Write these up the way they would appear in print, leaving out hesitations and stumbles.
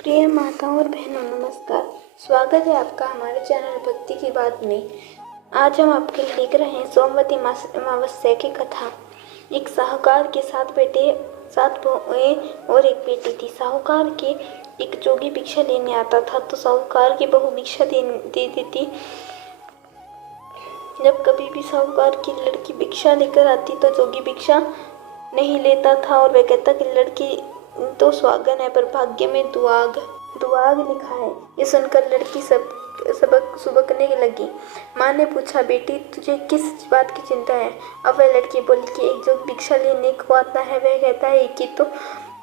प्रिय माताओं और बहनों, नमस्कार। स्वागत है आपका हमारे चैनल भक्ति की बात में। आज हम आपके लिए लेकर रहे हैं सोमवती अमावस्या की कथा। एक साहूकार के 7 बेटे, 7 बहुएं और एक बेटी थी। साहूकार के एक जोगी भिक्षा लेने आता था तो साहूकार की बहू भिक्षा दे देती। जब कभी भी साहूकार की लड़की भिक्षा लेकर आती तो जोगी भिक्षा नहीं लेता था और वह कहता कि लड़की तो सुहागन है पर भाग्य में दुआग दुआग लिखा है। ये सुनकर लड़की सबक सुबकने लगी। माँ ने पूछा, बेटी तुझे किस बात की चिंता है? अब वह लड़की बोली कि एक जो भिक्षा लेने को आता है वह कहता है कि तो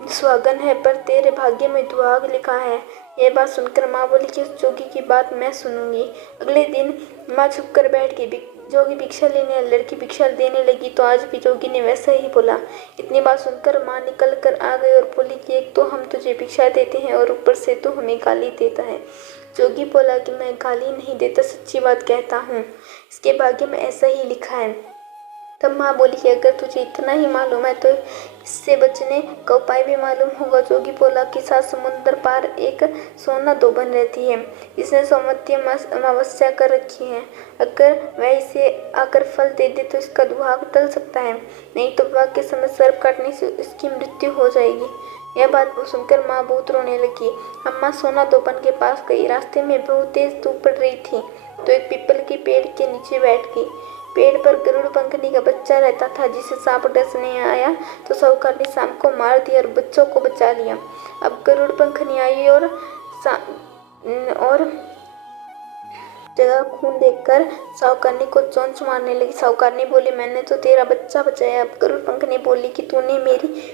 सुहागन है पर तेरे भाग्य में दुआग लिखा है। यह बात सुनकर माँ बोली कि उस जोगी की बात मैं सुनूंगी। अगले दिन माँ छुप कर बैठ गई। जोगी भिक्षा लेने लड़की भिक्षा देने लगी तो आज भी जोगी ने वैसा ही बोला। इतनी बात सुनकर माँ निकल कर आ गई और बोली कि एक तो हम तुझे भिक्षा देते हैं और ऊपर से तू हमें गाली देता है। जोगी बोला कि मैं गाली नहीं देता, सच्ची बात कहता हूँ, इसके भाग्य में ऐसा ही लिखा है। तब माँ बोली कि अगर तुझे इतना ही मालूम है तो इससे बचने का उपाय भी मालूम होगा। जोगी बोला कि 7 समुंदर पार एक सोना दोबन रहती है, इसने सोमवती अमावस्या कर रखी है। अगर वह इसे आकर फल दे दे तो इसका दुहाग टल सकता है, नहीं तो विवाह के समय सर्प काटने से इसकी मृत्यु हो जाएगी। यह बात सुनकर माँ बहुत रोने लगी। अम्मा सोना दोबन के पास गई। रास्ते में बहुत तेज धूप पड़ रही थी तो एक पीपल के पेड़ के नीचे बैठ गई। पेड़ पर गरुड़ पंखनी का बच्चा रहता था जिसे सांप डसने आया तो साहूकार ने सांप को मार दिया और बच्चों को बचा लिया। अब गरुड़ पंखनी आई और जगह खून देखकर साहूकारनी को चोंच मारने लगी। साहूकारनी बोली, मैंने तो तेरा बच्चा बचाया। अब गरुड़ पंखनी बोली कि तूने मेरी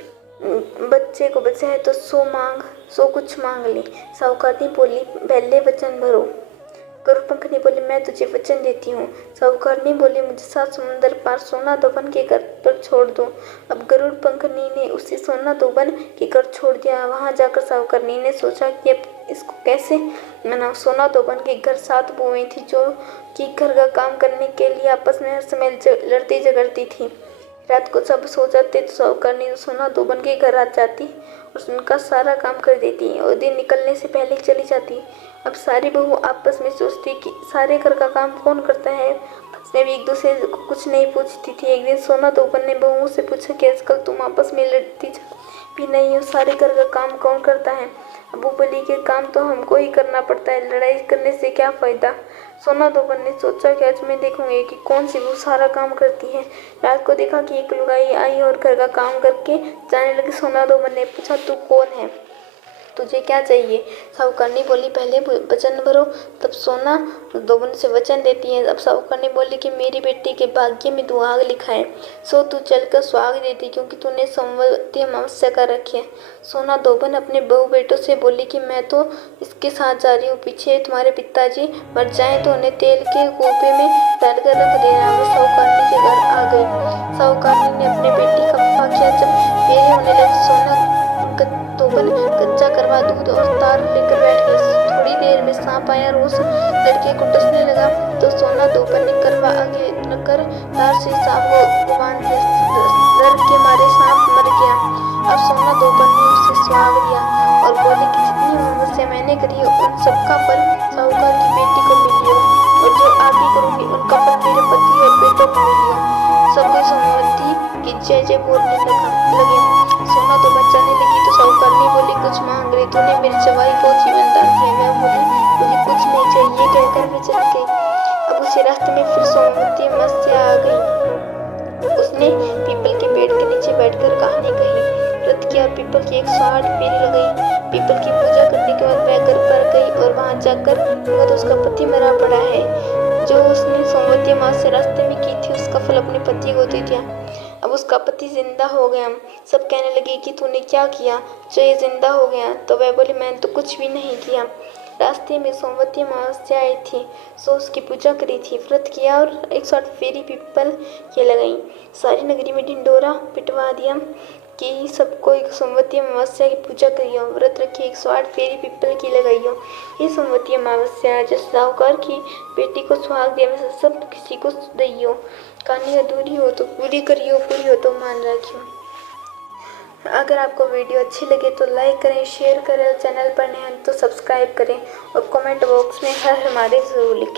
बच्चे को बचाया तो 100 कुछ मांग ले। साहूकारनी बोली, पहले वचन भरो। गरुड़ पंखनी बोली, मैं तुझे वचन देती हूँ। साहूकारनी बोली, मुझे 7 समुंदर पार सोना दोबन के घर पर छोड़ दो। अब गरुड़ पंखनी ने उसे सोना दोबन के घर छोड़ दिया। वहां जाकर साहूकारनी ने सोचा कि अब इसको कैसे मनाऊं। सोना दोबन के घर 7 बहुएं थी जो कि घर का काम करने के लिए आपस में हर समय लड़ती झगड़ती थी। रात को सब सो जाते तो साहूकारनी सोना दोबन के घर आ जाती और उनका सारा काम कर देती और दिन निकलने से पहले चली जाती। अब सारी बहू आपस में सोचती कि सारे घर का काम कौन करता है। उसने भी एक दूसरे को कुछ नहीं पूछती थी। एक दिन सोना दोबन ने बहुओं से पूछा कि आजकल तुम आपस में लड़ती भी नहीं हो, सारे घर का काम कौन करता है? अबू बोली कि काम तो हमको ही करना पड़ता है, लड़ाई करने से क्या फायदा। सोना दोबन ने सोचा कि आज मैं देखूंगी कि कौन सी बहू सारा काम करती है। रात को देखा कि एक लुगाई आई और घर का काम करके जाने लगी। सोना दोबन ने पूछा, तू कौन है, तुझे क्या चाहिए? साहूकारनी बोली, पहले वचन भरो। तब सोना दोबन से वचन देती है। अब साहूकारनी बोली कि मेरी बेटी के भाग्य में दुआग लिखा है, सो तू चलकर सुहाग देती क्योंकि तूने सोमवती अमावस्या कर रखी है। सोना दोबन अपने बहू बेटों से बोली कि मैं तो इसके साथ जा रही हूँ, पीछे तुम्हारे पिताजी मर जाएं तो उन्हें तेल के कूपे में डालकर रख देना। वो साहूकारनी के घर आ गई। साहूकारनी ने अपने बेटी का विवाह किया। जब फेरे होने लगे सोना दोबन कच्चा करवा दूध और तार लेकर बैठ गई। थोड़ी देर में सांप आया और उस लड़के को डसने लगा तो सोना दोबन ने करवा आगे रखकर तार से सांप को बांध दिया। डर के मारे सांप मर गया। अब सोना दोबन ने उसे सुहाग दिया और बोले कि जितनी अमावस्या मैंने करी है उन सबका फल साहूकार की बेटी को मिलियो और जो आगे करूंगी उनका फल मेरे पति और बेटों को मिलियो। सब कोई सोमवती की जय जय बोलने लगे। सोना दोबन जाने लगी तो साहूकारनी बोली, कुछ मांग रही, तूने मेरी चवाई को जीवन दान किया। वह बोली, मुझे कुछ नहीं चाहिए कहकर वे चली गई। अब उसे रास्ते में फिर सोमवती अमावस्या आ गई। उसने पीपल के पेड़ के नीचे बैठकर कहानी कही, व्रत किया और पीपल की 108 फेरी लगाई। पीपल की पूजा करने के बाद वह घर पर गई और वहां जाकर देखा तो उसका पति मरा पड़ा है। जो उसने सोमवती अमावस्या रास्ते में की थी उसका फल अपने पति को दे दिया। अब उसका पति जिंदा हो गया। सब कहने लगे कि तूने क्या किया जो ये जिंदा हो गया? तो वह बोली, मैंने तो कुछ भी नहीं किया। रास्ते में सोमवती अमावस्या आई थी, सो उसकी पूजा करी थी, व्रत किया और 108 फेरी पीपल की लगाई। सारी नगरी में ढिंडोरा पिटवा दिया कि सबको सोमवती अमावस्या की पूजा करियो, व्रत रखिए, 108 फेरी पीपल की लगाइयो। ये सोमवती अमावस्या जिस साहूकार की बेटी को सुहाग दिया वैसे सब किसी को दैयो। कहानी अधूरी हो तो पूरी करियो, पूरी हो तो मान रखियो। अगर आपको वीडियो अच्छी लगे तो लाइक करें, शेयर करें, चैनल पर नए हैं तो सब्सक्राइब करें और कमेंट बॉक्स में हर हमारे ज़रूर लिखें।